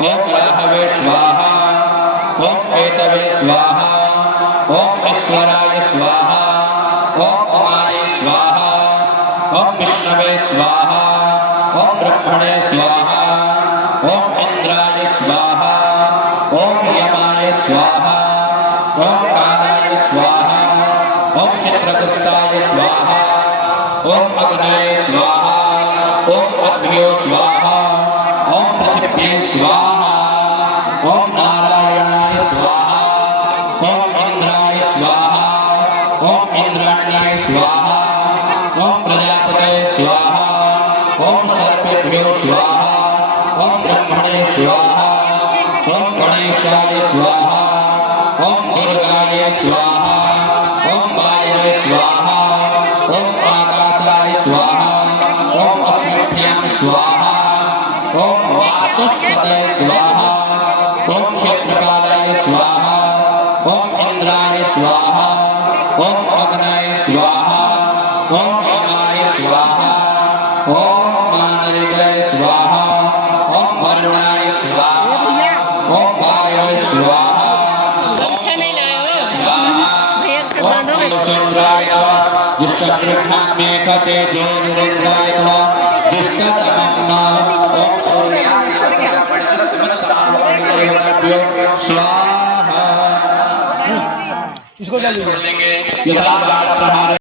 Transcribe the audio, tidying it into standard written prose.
ओम Rahway स्वाहा, ओम केतवे स्वाहा, ओम ईश्वराय स्वाहा, ओम उमाय स्वाहा, ओम विष्णवे स्वाहा, ओम ब्रह्मणे स्वाहा, ओम इंद्राय स्वाहा, ओम यमाय स्वाहा, ओम कालाय स्वाहा, ओम चित्रगुप्ताय स्वाहा, ओम अग्नये स्वाहा, ओम अग्नियो स्वाहा, ओम पृथिव्ये स्वाहा, ओम नारायणाय स्वाहा, ओम इंद्राय स्वाहा, ओम इंद्राण्याय स्वाहा, ओम प्रजापतये स्वाहा, ओम सर्पेभ्यो स्वाहा, ओम ब्रह्मणे स्वाहा, ओम गणेशाय स्वाहा, ओम दुर्गाय स्वाहा, ओम वायवे स्वाहा, ओम आकाशाय स्वाहा, ओम अस्मभ्यां स्वाहा, ओम वास्तुस्पतये स्वाहा, ओम क्षेत्रपालाय स्वाहा, ओम इंद्राय स्वाहा, ओम अग्नये स्वाहा, ओम यमाय स्वाहा, ओम मानवेय स्वाहा, ओम वरुणाय स्वाहा, ओम वायवे स्वाहा, गमछा नहीं लाया भैया के साथ बांधोगे जिष्टब्रह्मण्येकते ज्योतिरुद्राय जिष्टतमम् ओम सूर्याय स्वाहा। इसको क्या यथा